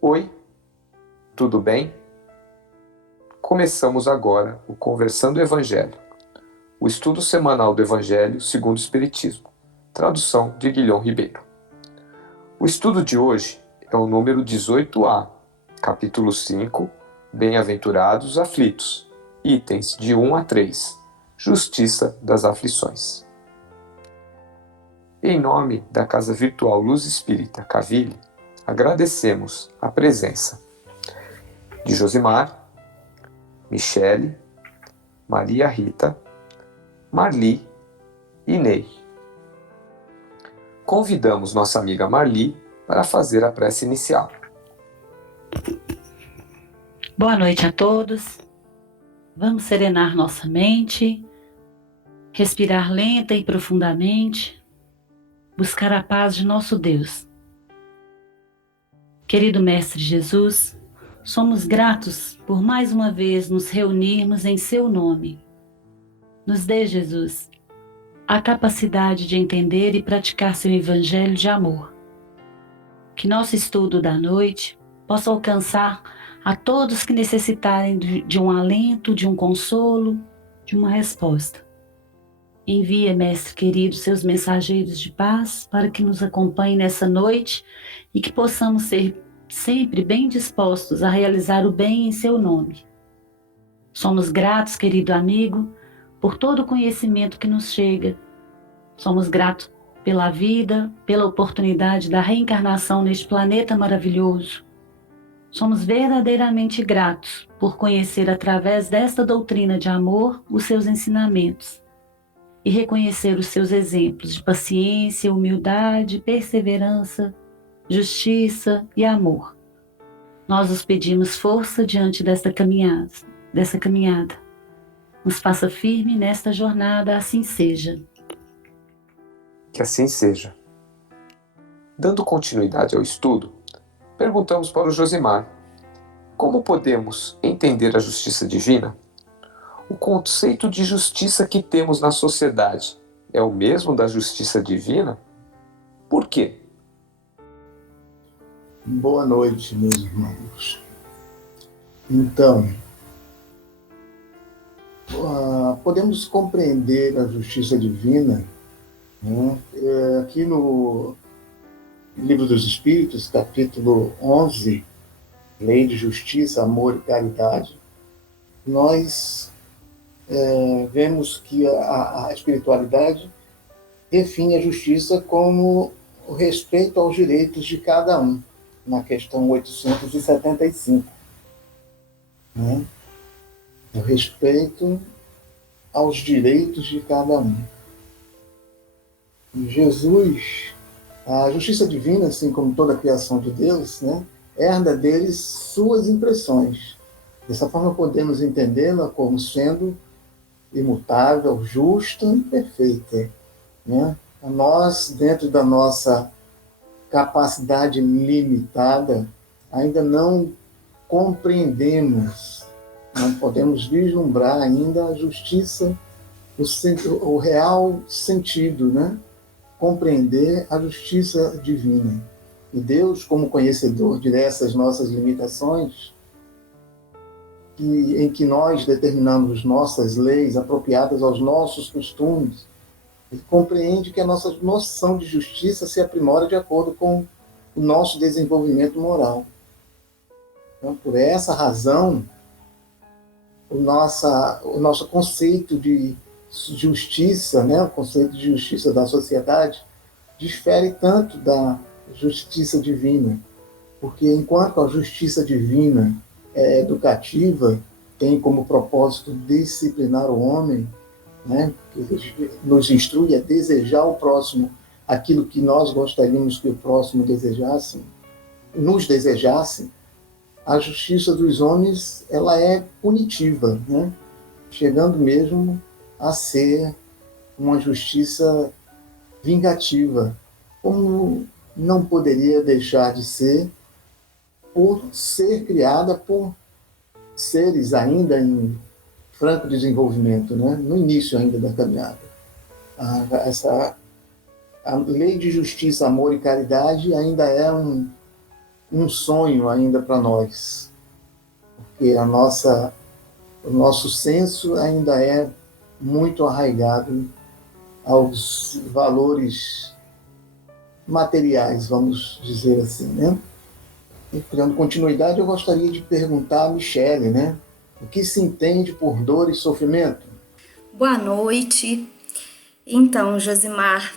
Oi, tudo bem? Começamos agora o Conversando o Evangelho, o estudo semanal do Evangelho segundo o Espiritismo, tradução de Guilhom Ribeiro. O estudo de hoje é o número 18A, capítulo 5, Bem-aventurados os aflitos, itens de 1 a 3, Justiça das aflições. Em nome da Casa Virtual Luz Espírita Caville, agradecemos a presença de Josimar, Michele, Maria Rita, Marli e Ney. Convidamos nossa amiga Marli para fazer a prece inicial. Boa noite a todos. Vamos serenar nossa mente, respirar lenta e profundamente, buscar a paz de nosso Deus. Querido Mestre Jesus, somos gratos por mais uma vez nos reunirmos em Seu nome. Nos dê, Jesus, a capacidade de entender e praticar Seu Evangelho de amor. Que nosso estudo da noite possa alcançar a todos que necessitarem de um alento, de um consolo, de uma resposta. Envia, Mestre querido, seus mensageiros de paz para que nos acompanhem nessa noite e que possamos ser sempre bem dispostos a realizar o bem em seu nome. Somos gratos, querido amigo, por todo o conhecimento que nos chega. Somos gratos pela vida, pela oportunidade da reencarnação neste planeta maravilhoso. Somos verdadeiramente gratos por conhecer através desta doutrina de amor os seus ensinamentos e reconhecer os seus exemplos de paciência, humildade, perseverança, justiça e amor. Nós os pedimos força diante dessa caminhada. Nos faça firme nesta jornada, assim seja. Que assim seja. Dando continuidade ao estudo, perguntamos para o Josimar: como podemos entender a justiça divina? O conceito de justiça que temos na sociedade é o mesmo da justiça divina? Por quê? Boa noite, meus irmãos. Então, podemos compreender a justiça divina, né? Aqui no Livro dos Espíritos, capítulo 11, Lei de Justiça, Amor e Caridade, nós vemos que a espiritualidade define a justiça como o respeito aos direitos de cada um, na questão 875. Né? O respeito aos direitos de cada um. Jesus, a justiça divina, assim como toda a criação de Deus, né, herda deles suas impressões. Dessa forma podemos entendê-la como sendo imutável, justa e perfeita. Né? Nós, dentro da nossa capacidade limitada, ainda não compreendemos, não podemos vislumbrar ainda a justiça, o real sentido, né? Compreender a justiça divina. E Deus, como conhecedor dessas nossas limitações, em que nós determinamos nossas leis apropriadas aos nossos costumes, ele compreende que a nossa noção de justiça se aprimora de acordo com o nosso desenvolvimento moral. Então, por essa razão, o nosso conceito de justiça, né, o conceito de justiça da sociedade, difere tanto da justiça divina, porque enquanto a justiça divina é educativa, tem como propósito disciplinar o homem, né, que nos instrui a desejar ao próximo aquilo que nós gostaríamos que o próximo nos desejasse, a justiça dos homens ela é punitiva, né? chegando mesmo a ser uma justiça vingativa, como não poderia deixar de ser, por ser criada por seres ainda em franco desenvolvimento, né? No início ainda da caminhada. A lei de justiça, amor e caridade ainda é um sonho ainda para nós, porque o nosso senso ainda é muito arraigado aos valores materiais, vamos dizer assim, né? E, dando continuidade, eu gostaria de perguntar a Michele, né? O que se entende por dor e sofrimento? Boa noite. Então, Josimar,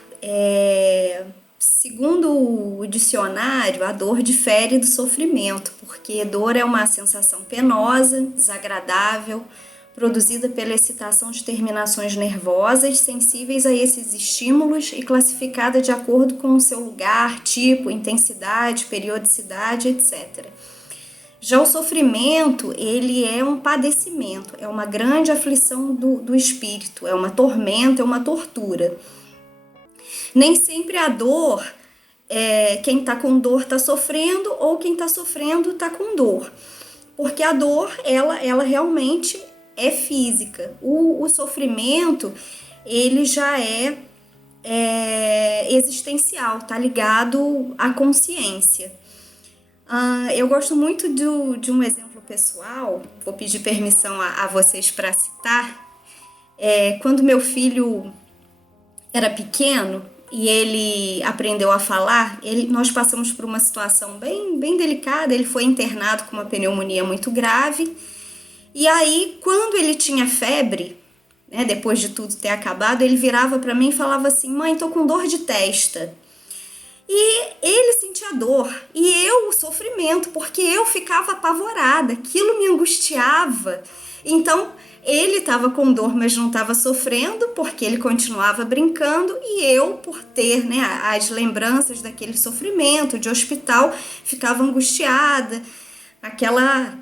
segundo o dicionário, a dor difere do sofrimento, porque dor é uma sensação penosa, desagradável, produzida pela excitação de terminações nervosas sensíveis a esses estímulos e classificada de acordo com o seu lugar, tipo, intensidade, periodicidade, etc. Já o sofrimento, ele é um padecimento, é uma grande aflição do espírito, é uma tormenta, é uma tortura. Nem sempre a dor, quem está com dor está sofrendo, ou quem está sofrendo está com dor. Porque a dor, ela realmente é física. O sofrimento, ele já é existencial, está ligado à consciência. Eu gosto muito de um exemplo pessoal, vou pedir permissão a vocês para citar. Quando meu filho era pequeno e ele aprendeu a falar, nós passamos por uma situação bem, bem delicada. Ele foi internado com uma pneumonia muito grave. E aí, quando ele tinha febre, né, depois de tudo ter acabado, ele virava para mim e falava assim: mãe, tô com dor de testa. E ele sentia dor, e eu o sofrimento, porque eu ficava apavorada, aquilo me angustiava. Então, ele estava com dor, mas não estava sofrendo, porque ele continuava brincando, e eu, por ter, né, as lembranças daquele sofrimento de hospital, ficava angustiada, aquela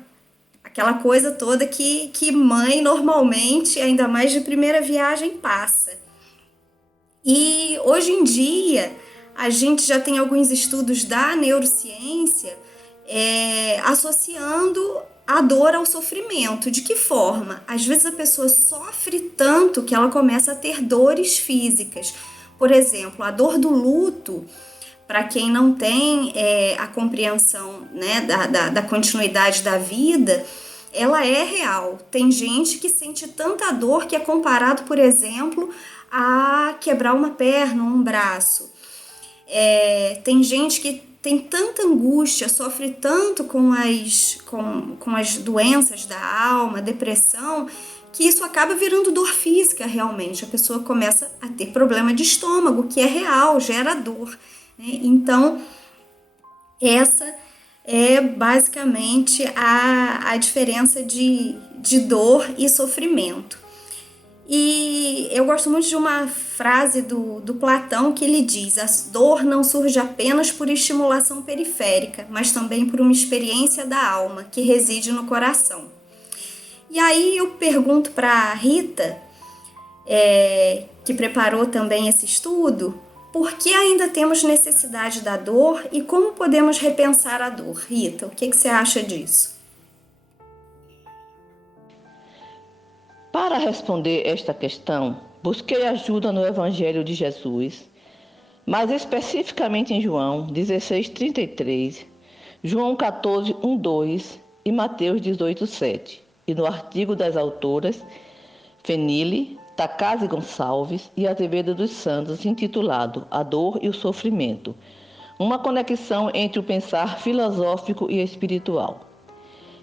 coisa toda que mãe normalmente, ainda mais de primeira viagem, passa. E hoje em dia a gente já tem alguns estudos da neurociência associando a dor ao sofrimento. De que forma? Às vezes a pessoa sofre tanto que ela começa a ter dores físicas. Por exemplo, a dor do luto, para quem não tem a compreensão, né, da continuidade da vida, ela é real. Tem gente que sente tanta dor que é comparado, por exemplo, a quebrar uma perna ou um braço. Tem gente que tem tanta angústia, sofre tanto com as doenças da alma, depressão, que isso acaba virando dor física realmente. A pessoa começa a ter problema de estômago, que é real, gera dor, né? Então, essa é basicamente a diferença de dor e sofrimento. E eu gosto muito de uma frase do Platão, que ele diz: a dor não surge apenas por estimulação periférica, mas também por uma experiência da alma, que reside no coração. E aí eu pergunto para a Rita, que preparou também esse estudo, por que ainda temos necessidade da dor e como podemos repensar a dor? Rita, o que você acha disso? Para responder esta questão, busquei ajuda no Evangelho de Jesus, mais especificamente em João 16:33, João 14:1-2 e Mateus 18:7, e no artigo das autoras Fenile, Tacazzi Gonçalves e Azevedo dos Santos, intitulado A Dor e o Sofrimento, uma conexão entre o pensar filosófico e espiritual.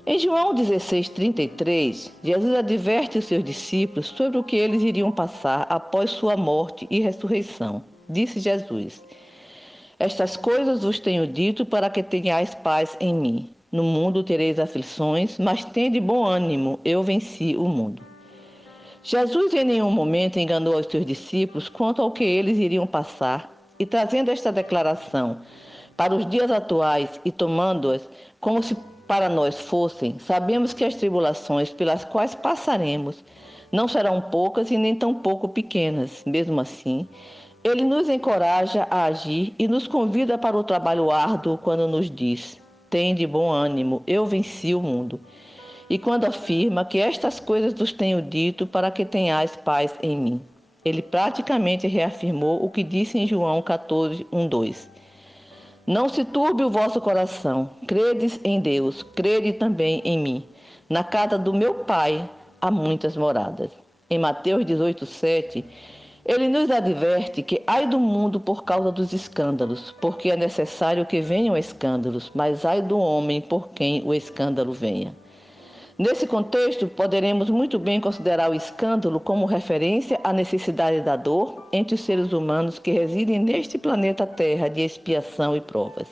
Em João 16:33, Jesus adverte os seus discípulos sobre o que eles iriam passar após sua morte e ressurreição. Disse Jesus: estas coisas vos tenho dito para que tenhais paz em mim. No mundo tereis aflições, mas tende bom ânimo, eu venci o mundo. Jesus em nenhum momento enganou aos seus discípulos quanto ao que eles iriam passar, e trazendo esta declaração para os dias atuais e tomando-as como se para nós fossem, sabemos que as tribulações pelas quais passaremos Não serão poucas e nem tão pouco pequenas. Mesmo assim, ele nos encoraja a agir e nos convida para o trabalho árduo quando nos diz: tende bom ânimo, eu venci o mundo. E quando afirma que estas coisas vos tenho dito para que tenhais paz em mim. Ele praticamente reafirmou o que disse em João 14, 1, 2. Não se turbe o vosso coração, credes em Deus, crede também em mim. Na casa do meu Pai há muitas moradas. Em Mateus 18, 7, ele nos adverte que ai do mundo por causa dos escândalos, porque é necessário que venham escândalos, mas ai do homem por quem o escândalo venha. Nesse contexto, poderemos muito bem considerar o escândalo como referência à necessidade da dor entre os seres humanos que residem neste planeta Terra de expiação e provas.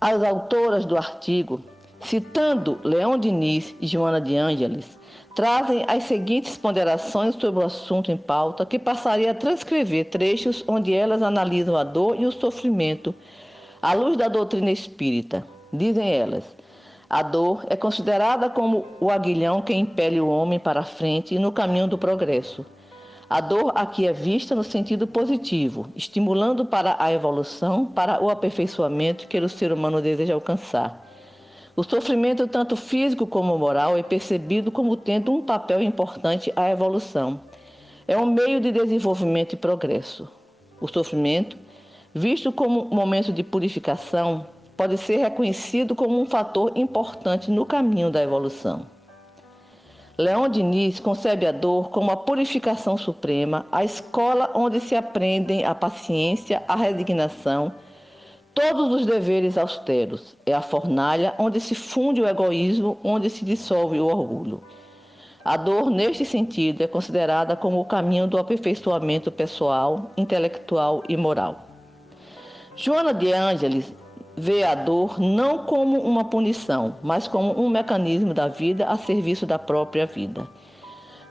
As autoras do artigo, citando Leon Denis e Joana de Ângeles, trazem as seguintes ponderações sobre o assunto em pauta, que passaria a transcrever trechos onde elas analisam a dor e o sofrimento à luz da doutrina espírita. Dizem elas: a dor é considerada como o aguilhão que impele o homem para a frente no caminho do progresso. A dor aqui é vista no sentido positivo, estimulando para a evolução, para o aperfeiçoamento que o ser humano deseja alcançar. O sofrimento, tanto físico como moral, é percebido como tendo um papel importante à evolução. É um meio de desenvolvimento e progresso. O sofrimento, visto como um momento de purificação, pode ser reconhecido como um fator importante no caminho da evolução. Leon Denis concebe a dor como a purificação suprema, a escola onde se aprendem a paciência, a resignação, todos os deveres austeros. É a fornalha onde se funde o egoísmo, onde se dissolve o orgulho. A dor, neste sentido, é considerada como o caminho do aperfeiçoamento pessoal, intelectual e moral. Joana de Ângeles vê a dor não como uma punição, mas como um mecanismo da vida a serviço da própria vida.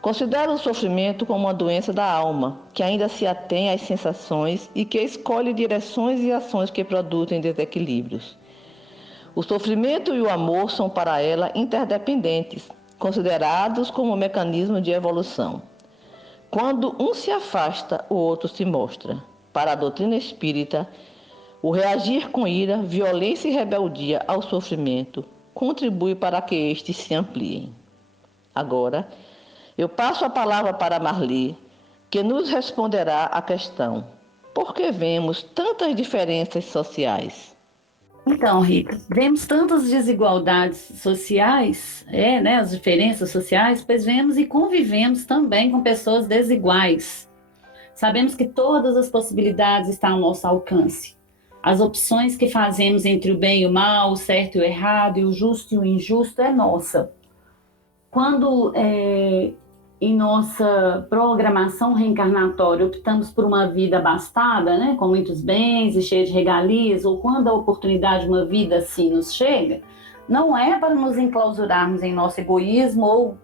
Considera o sofrimento como uma doença da alma, que ainda se atém às sensações e que escolhe direções e ações que produzem desequilíbrios. O sofrimento e o amor são para ela interdependentes, considerados como mecanismo de evolução. Quando um se afasta, o outro se mostra. Para a doutrina espírita, o reagir com ira, violência e rebeldia ao sofrimento contribui para que estes se ampliem. Agora, eu passo a palavra para Marli, que nos responderá a questão: por que vemos tantas diferenças sociais? Então, Rita, vemos tantas desigualdades sociais, as diferenças sociais, pois vemos e convivemos também com pessoas desiguais. Sabemos que todas as possibilidades estão ao nosso alcance. As opções que fazemos entre o bem e o mal, o certo e o errado, e o justo e o injusto é nossa. Quando em nossa programação reencarnatória optamos por uma vida abastada, com muitos bens e cheia de regalias, ou quando a oportunidade de uma vida assim nos chega, não é para nos enclausurarmos em nosso egoísmo ou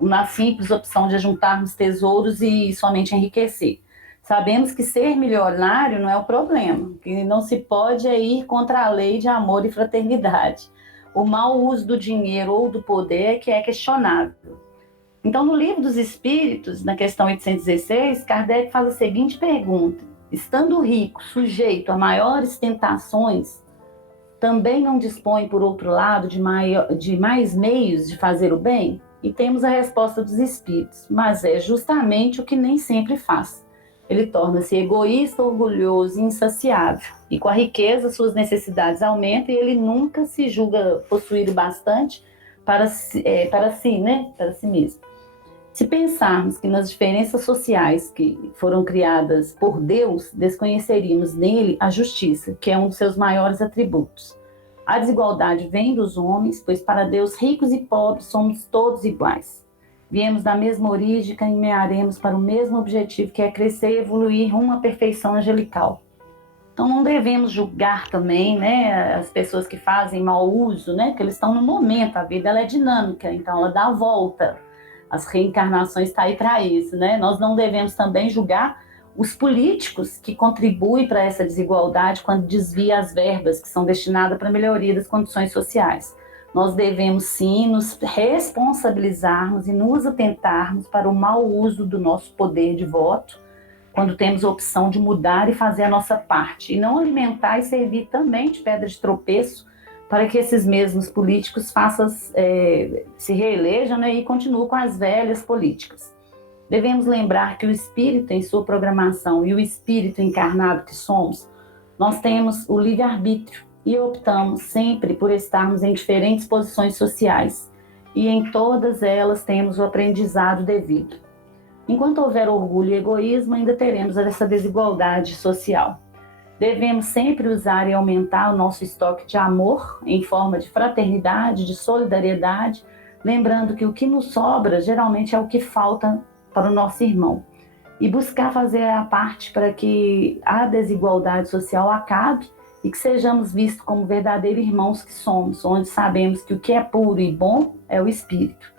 na simples opção de juntarmos tesouros e somente enriquecer. Sabemos que ser milionário não é o problema, que não se pode ir contra a lei de amor e fraternidade. O mau uso do dinheiro ou do poder que é questionável. Então, no Livro dos Espíritos, na questão 816, Kardec faz a seguinte pergunta: estando rico, sujeito a maiores tentações, também não dispõe, por outro lado, de mais meios de fazer o bem? E temos a resposta dos Espíritos: mas é justamente o que nem sempre faz. Ele torna-se egoísta, orgulhoso e insaciável. E com a riqueza, suas necessidades aumentam e ele nunca se julga possuir o bastante para si mesmo. Se pensarmos que nas diferenças sociais que foram criadas por Deus, desconheceríamos nele a justiça, que é um dos seus maiores atributos. A desigualdade vem dos homens, pois para Deus ricos e pobres somos todos iguais. Viemos da mesma origem e caminharemos para o mesmo objetivo, que é crescer e evoluir rumo à perfeição angelical. Então não devemos julgar também, as pessoas que fazem mau uso, porque eles estão no momento, a vida ela é dinâmica, então ela dá a volta. As reencarnações estão aí para isso, Nós não devemos também julgar os políticos que contribuem para essa desigualdade quando desvia as verbas que são destinadas para a melhoria das condições sociais. Nós devemos sim nos responsabilizarmos e nos atentarmos para o mau uso do nosso poder de voto, quando temos a opção de mudar e fazer a nossa parte, e não alimentar e servir também de pedra de tropeço para que esses mesmos políticos se reelejam, né, e continuem com as velhas políticas. Devemos lembrar que o espírito em sua programação e o espírito encarnado que somos, nós temos o livre-arbítrio e optamos sempre por estarmos em diferentes posições sociais, e em todas elas temos o aprendizado devido. Enquanto houver orgulho e egoísmo, ainda teremos essa desigualdade social. Devemos sempre usar e aumentar o nosso estoque de amor em forma de fraternidade, de solidariedade, lembrando que o que nos sobra geralmente é o que falta para o nosso irmão, e buscar fazer a parte para que a desigualdade social acabe e que sejamos vistos como verdadeiros irmãos que somos, onde sabemos que o que é puro e bom é o espírito.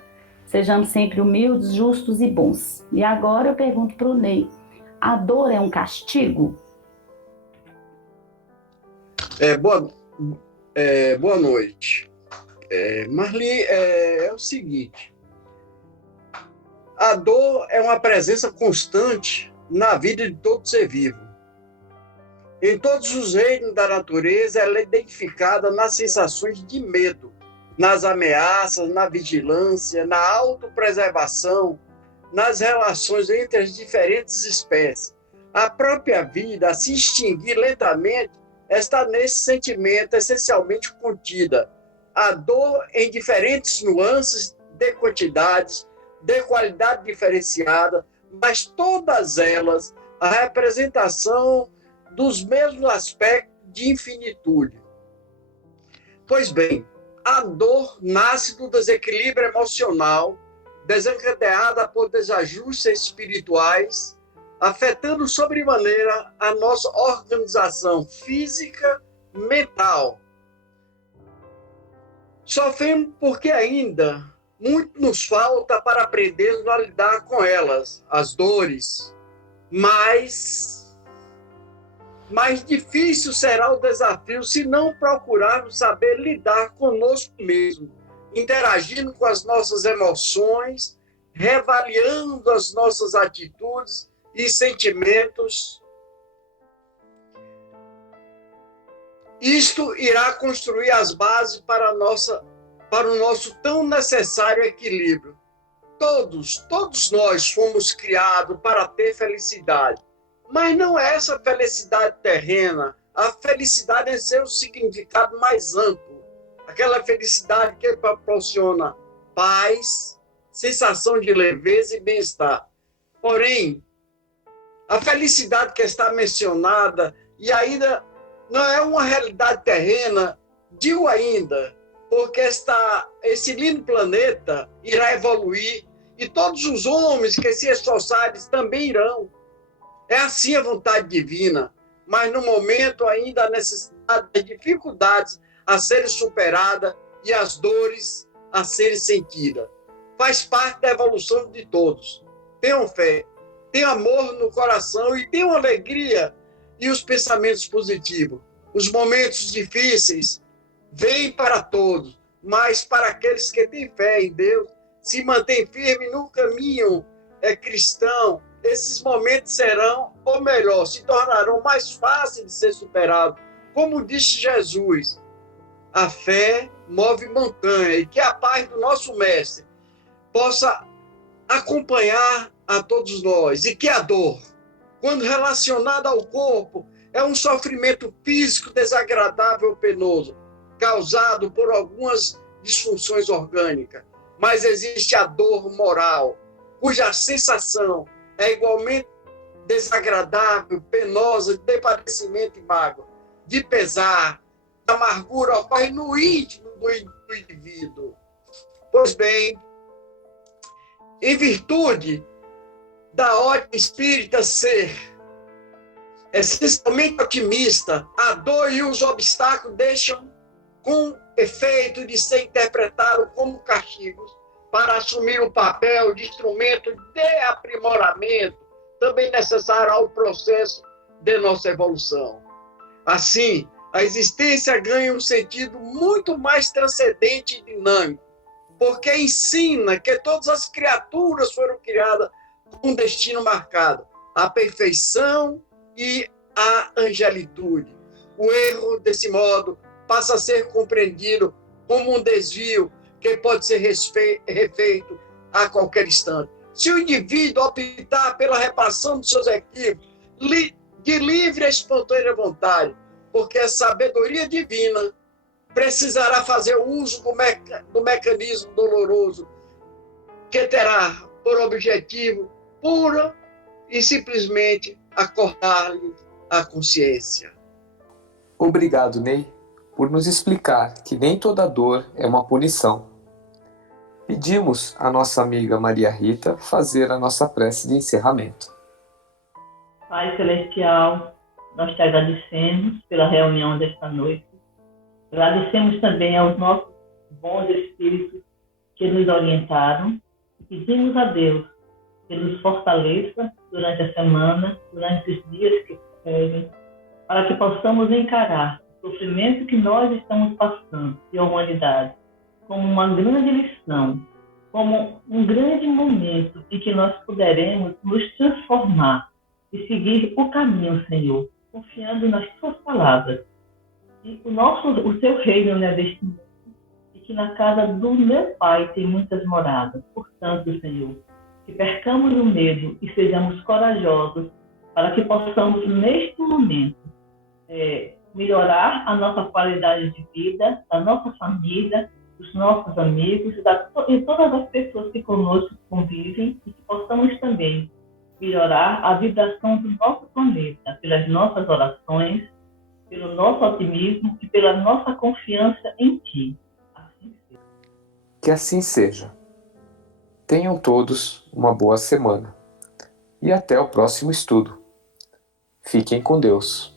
Sejamos sempre humildes, justos e bons. E agora eu pergunto para o Ney, a dor é um castigo? Boa noite. Marli, é o seguinte, a dor é uma presença constante na vida de todo ser vivo. Em todos os reinos da natureza, ela é identificada nas sensações de medo, nas ameaças, na vigilância, na autopreservação, nas relações entre as diferentes espécies. A própria vida, a se extinguir lentamente, está nesse sentimento essencialmente contida. A dor em diferentes nuances de quantidades, de qualidade diferenciada, mas todas elas a representação dos mesmos aspectos de infinitude. Pois bem, a dor nasce do desequilíbrio emocional, desencadeada por desajustes espirituais, afetando sobremaneira a nossa organização física, mental. Sofremos porque ainda muito nos falta para aprendermos a lidar com elas, as dores, mas mais difícil será o desafio se não procurarmos saber lidar conosco mesmo, interagindo com as nossas emoções, reavaliando as nossas atitudes e sentimentos. Isto irá construir as bases para o nosso tão necessário equilíbrio. Todos nós fomos criados para ter felicidade. Mas não é essa felicidade terrena, a felicidade é seu significado mais amplo. Aquela felicidade que proporciona paz, sensação de leveza e bem-estar. Porém, a felicidade que está mencionada, e ainda não é uma realidade terrena, digo ainda, porque esse lindo planeta irá evoluir e todos os homens que se esforçarem também irão. É assim a vontade divina, mas no momento ainda a necessidade de dificuldades a serem superadas e as dores a serem sentidas. Faz parte da evolução de todos. Tenham fé, tenham amor no coração e tenham alegria e os pensamentos positivos. Os momentos difíceis vêm para todos, mas para aqueles que têm fé em Deus, se mantêm firmes no caminho cristão, esses momentos serão, ou melhor, se tornarão mais fáceis de ser superados. Como disse Jesus, a fé move montanha e que a paz do nosso Mestre possa acompanhar a todos nós e que a dor, quando relacionada ao corpo, é um sofrimento físico desagradável, penoso, causado por algumas disfunções orgânicas. Mas existe a dor moral, cuja sensação é igualmente desagradável, penosa, de padecimento e mágoa, de pesar, de amargura ocorre no íntimo do indivíduo. Pois bem, em virtude da ótica espírita ser essencialmente otimista, a dor e os obstáculos deixam com efeito de ser interpretado como castigos para assumir o papel de instrumento de aprimoramento, também necessário ao processo de nossa evolução. Assim, a existência ganha um sentido muito mais transcendente e dinâmico, porque ensina que todas as criaturas foram criadas com um destino marcado, a perfeição e a angelitude. O erro, desse modo, passa a ser compreendido como um desvio que pode ser refeito a qualquer instante. Se o indivíduo optar pela reparação dos seus equívocos de livre e espontânea vontade, porque a sabedoria divina precisará fazer uso do mecanismo doloroso que terá por objetivo pura e simplesmente acordar-lhe a consciência. Obrigado, Ney, por nos explicar que nem toda dor é uma punição. Pedimos à nossa amiga Maria Rita fazer a nossa prece de encerramento. Pai Celestial, nós te agradecemos pela reunião desta noite. Agradecemos também aos nossos bons espíritos que nos orientaram e pedimos a Deus que nos fortaleça durante a semana, durante os dias que seguem, para que possamos encarar o sofrimento que nós estamos passando e a humanidade como uma grande lição, como um grande momento em que nós poderemos nos transformar e seguir o caminho, Senhor, confiando nas Suas palavras. E o Seu reino não é deste mundo, e que na casa do meu Pai tem muitas moradas. Portanto, Senhor, que percamos o medo e sejamos corajosos para que possamos, neste momento, melhorar a nossa qualidade de vida, da nossa família, dos nossos amigos e todas as pessoas que conosco convivem, e que possamos também melhorar a vibração do nosso planeta pelas nossas orações, pelo nosso otimismo e pela nossa confiança em Ti. Assim seja. Que assim seja. Tenham todos uma boa semana e até o próximo estudo. Fiquem com Deus.